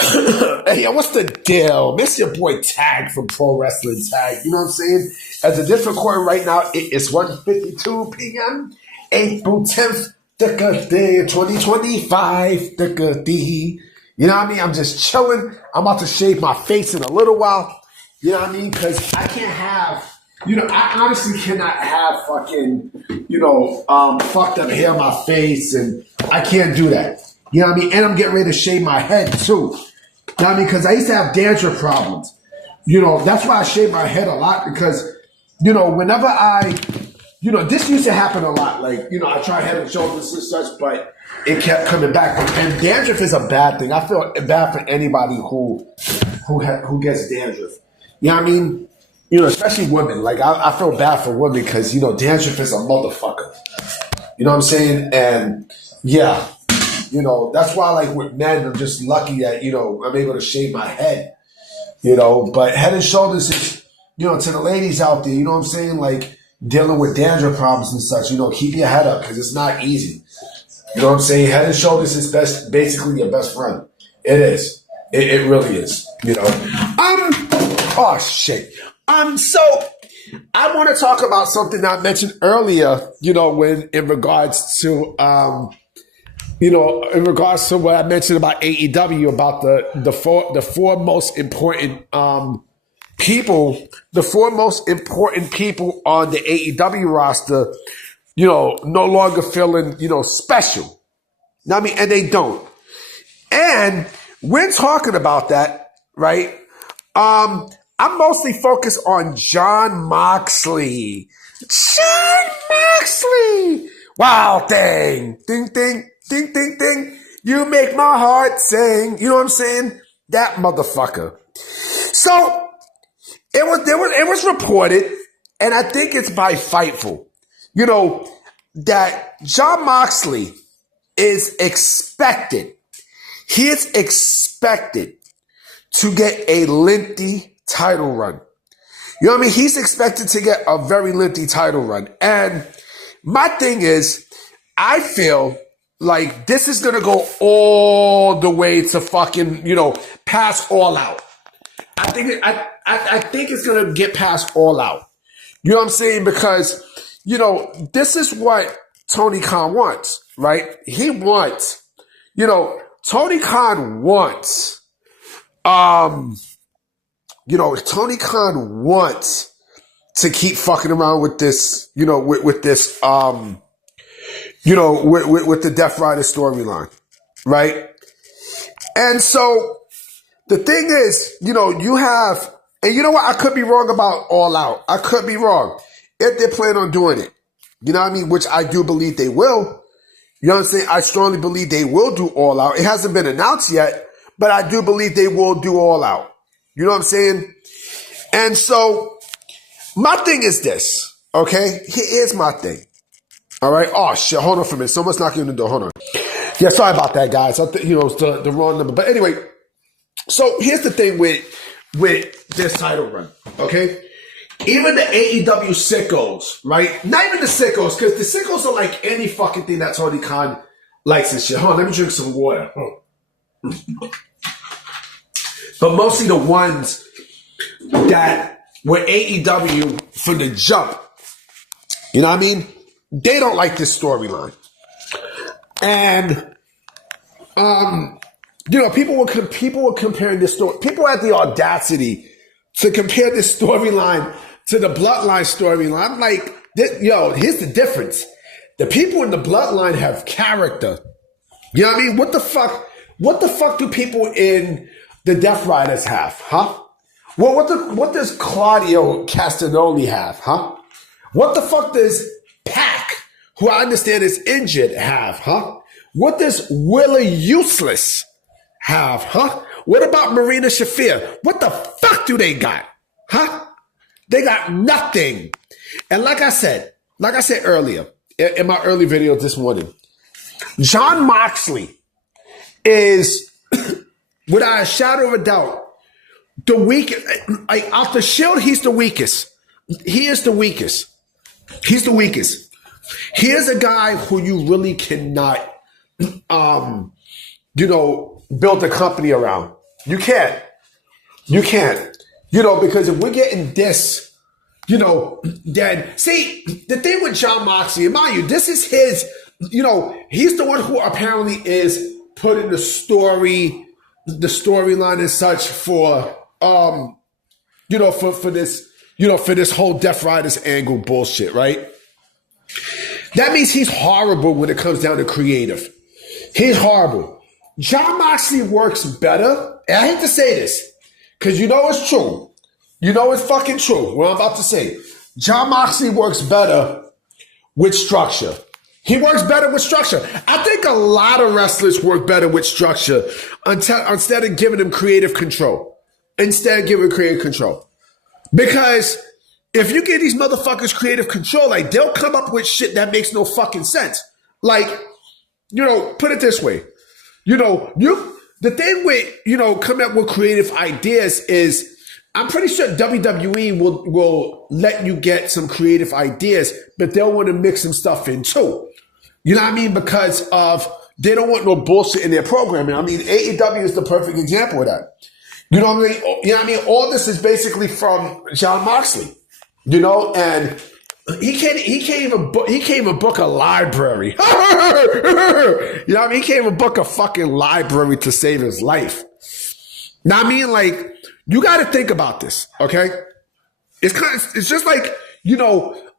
Hey, yo, what's the deal? Miss your boy Tag from Pro Wrestling Tag. You know what I'm saying? As a different recording right now, it is 1:52 p.m. April 10th, day 2025. You know what I mean? I'm just chilling. I'm about to shave my face in a little while. You know what I mean? Because I can't have, I honestly cannot have fucking, fucked up hair on my face, and I can't do that. You know what I mean? And I'm getting ready to shave my head too. You know what I mean? Because I used to have dandruff problems. That's why I shave my head a lot because, whenever this used to happen a lot. Like, I tried Head and Shoulders and such, but it kept coming back. And dandruff is a bad thing. I feel bad for anybody who gets dandruff. You know what I mean? Especially women. Like, I feel bad for women because, dandruff is a motherfucker. You know what I'm saying? And, yeah. That's why, like, with men, I'm just lucky that, I'm able to shave my head, but Head and Shoulders is, to the ladies out there, you know what I'm saying? Like, dealing with dandruff problems and such, keep your head up because it's not easy. You know what I'm saying? Head and Shoulders is basically your best friend. It is. It really is, oh, shit. So I want to talk about something I mentioned earlier, in regards to, in regards to what I mentioned about AEW, about the four most important people, the four most important people on the AEW roster, no longer feeling, special. Know what I mean? And they don't. And we're talking about that, right? I'm mostly focused on Jon Moxley. Jon Moxley! Wow, ding, ding, ding. Ding, ding, ding. You make my heart sing. You know what I'm saying? That motherfucker. So it was reported, and I think it's by Fightful, that Jon Moxley is expected. He is expected to get a lengthy title run. You know what I mean? He's expected to get a very lengthy title run. And my thing is, I feel like this is going to go all the way to fucking, past All Out. I think it's going to get past All Out. You know what I'm saying? Because, this is what Tony Khan wants, right? He wants, Tony Khan wants, Tony Khan wants to keep fucking around with this, with this, with the Death Rider storyline, right? And so the thing is, you have, and you know what? I could be wrong about All Out. I could be wrong if they plan on doing it. You know what I mean? Which I do believe they will. You know what I'm saying? I strongly believe they will do All Out. It hasn't been announced yet, but I do believe they will do All Out. You know what I'm saying? And so my thing is this, okay? Here's my thing. All right. Oh, shit. Hold on for a minute. Someone's knocking on the door. Hold on. Yeah, sorry about that, guys. It's the wrong number. But anyway, so here's the thing with this title run, okay? Even the AEW sickos, right? Not even the sickos, because the sickos are like any fucking thing that Tony Khan likes and shit. Hold on, let me drink some water. But mostly the ones that were AEW from the jump. You know what I mean? They don't like this storyline. And, people were comparing this story. People had the audacity to compare this storyline to the Bloodline storyline. I'm like, here's the difference. The people in the Bloodline have character. You know what I mean? What the fuck do people in the Death Riders have, huh? Well, what does Claudio Castagnoli have, huh? What the fuck does Pac, who I understand is injured, have, huh? What does Willa Useless have, huh? What about Marina Shafir? What the fuck do they got, huh? They got nothing. And like I said earlier, in my early video this morning, Jon Moxley is, without a shadow of a doubt, the weakest. Like, after Shield, he's the weakest. He is the weakest. He's the weakest. Here's a guy who you really cannot, build a company around. You can't. You can't. Because if we're getting this, then see the thing with Jon Moxley, and mind you, this is his. He's the one who apparently is putting the storyline and such for for this for this whole Death Riders angle bullshit, right? That means he's horrible when it comes down to creative. He's horrible. Jon Moxley works better, and I hate to say this, because it's true. It's fucking true, what I'm about to say. Jon Moxley works better with structure. He works better with structure. I think a lot of wrestlers work better with structure instead of giving them creative control. Because if you give these motherfuckers creative control, like, they'll come up with shit that makes no fucking sense. Like, put it this way. The thing with, coming up with creative ideas is, I'm pretty sure WWE will let you get some creative ideas, but they'll want to mix some stuff in too. You know what I mean? Because they don't want no bullshit in their programming. I mean, AEW is the perfect example of that. You know what I mean? All this is basically from Jon Moxley. And he can't even book a library. You know what I mean? He can't even book a fucking library to save his life. Now, I mean, like, you got to think about this, okay? It's just like,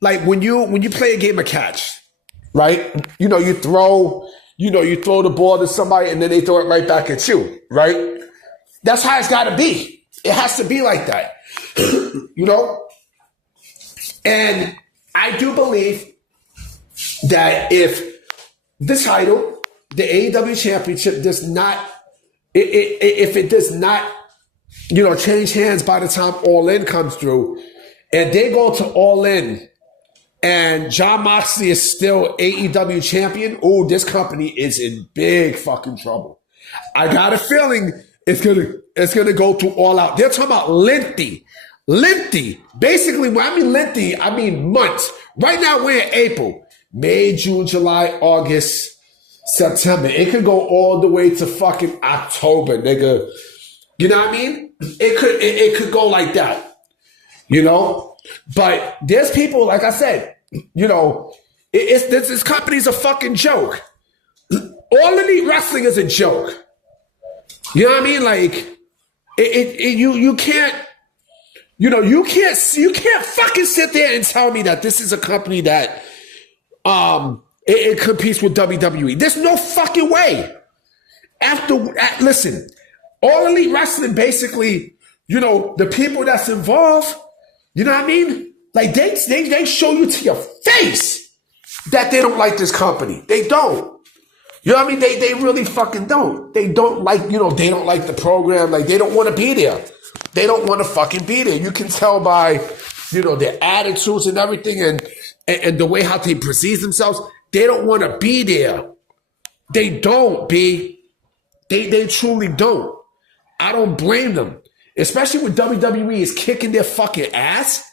like when you play a game of catch, right? You throw the ball to somebody and then they throw it right back at you, right? That's how it's got to be. It has to be like that, And I do believe that if the title, the AEW Championship, does not, if it does not, change hands by the time All In comes through, and they go to All In, and Jon Moxley is still AEW champion, this company is in big fucking trouble. I got a feeling it's gonna go to All Out. They're talking about lengthy. Basically, when I mean lengthy, I mean months. Right now, we're in April, May, June, July, August, September. It could go all the way to fucking October, nigga. You know what I mean? It could go like that. But there's people, like I said, this company's a fucking joke. All Elite Wrestling is a joke. You know what I mean? Like, you can't fucking sit there and tell me that this is a company that it competes with WWE. There's no fucking way. Listen, All Elite Wrestling, basically, the people that's involved, you know what I mean? Like, they show you to your face that they don't like this company. They don't. You know what I mean? They really fucking don't. They don't like, they don't like the program. Like, they don't want to be there. They don't want to fucking be there. You can tell by, their attitudes and everything and the way how they perceive themselves. They don't want to be there. They don't, B. They truly don't. I don't blame them. Especially when WWE is kicking their fucking ass.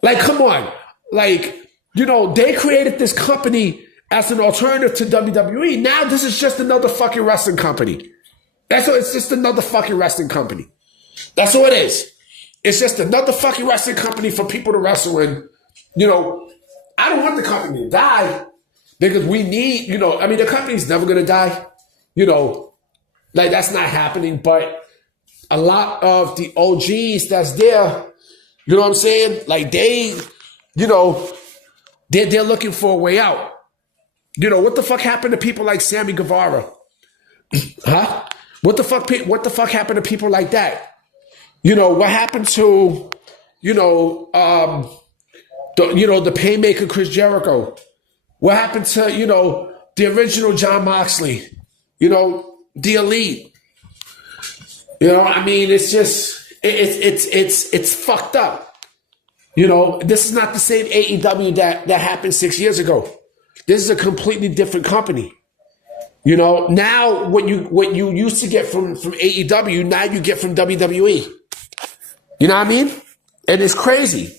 Like, come on. Like, they created this company as an alternative to WWE. Now this is just another fucking wrestling company. It's just another fucking wrestling company. That's all it is. It's just another fucking wrestling company for people to wrestle in. I don't want the company to die because we need, the company's never going to die. Like, that's not happening. But a lot of the OGs that's there, you know what I'm saying? Like, they're looking for a way out. What the fuck happened to people like Sammy Guevara? Huh? What the fuck happened to people like that? What happened to, the Painmaker Chris Jericho? What happened to, the original Jon Moxley? The Elite? I mean, it's just, it's fucked up. This is not the same AEW that happened 6 years ago. This is a completely different company. Now what you used to get from AEW, now you get from WWE. You know what I mean? And it's crazy.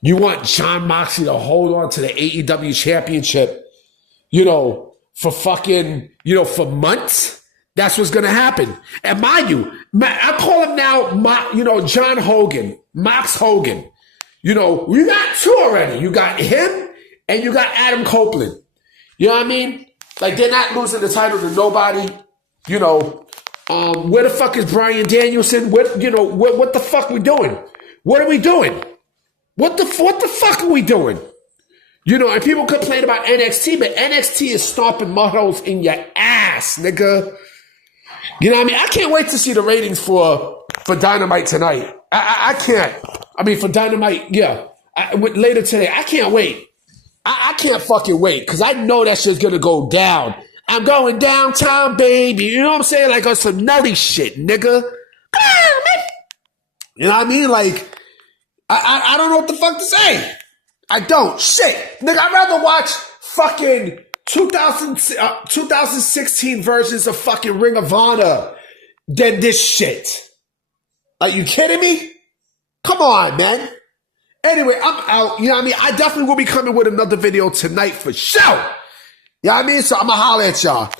You want Jon Moxley to hold on to the AEW championship, for fucking, for months. That's what's going to happen. And mind you, I call him now, John Hogan, Mox Hogan. You got two already. You got him and you got Adam Copeland. You know what I mean? Like, they're not losing the title to nobody. Where the fuck is Bryan Danielson? What the fuck we doing? What are we doing? What the fuck are we doing? And people complain about NXT, but NXT is stomping mud holes in your ass, nigga. You know what I mean? I can't wait to see the ratings for Dynamite tonight. I can't. I mean, for Dynamite, yeah. Later today, I can't wait. I can't fucking wait, because I know that shit's going to go down. I'm going downtown, baby. You know what I'm saying? Like, on some nutty shit, nigga. You know what I mean? Like, I don't know what the fuck to say. I don't. Shit. Nigga, I'd rather watch fucking 2016 versions of fucking Ring of Honor than this shit. Are you kidding me? Come on, man. Anyway, I'm out. You know what I mean? I definitely will be coming with another video tonight for sure. You know what I mean? So I'm going to holler at y'all.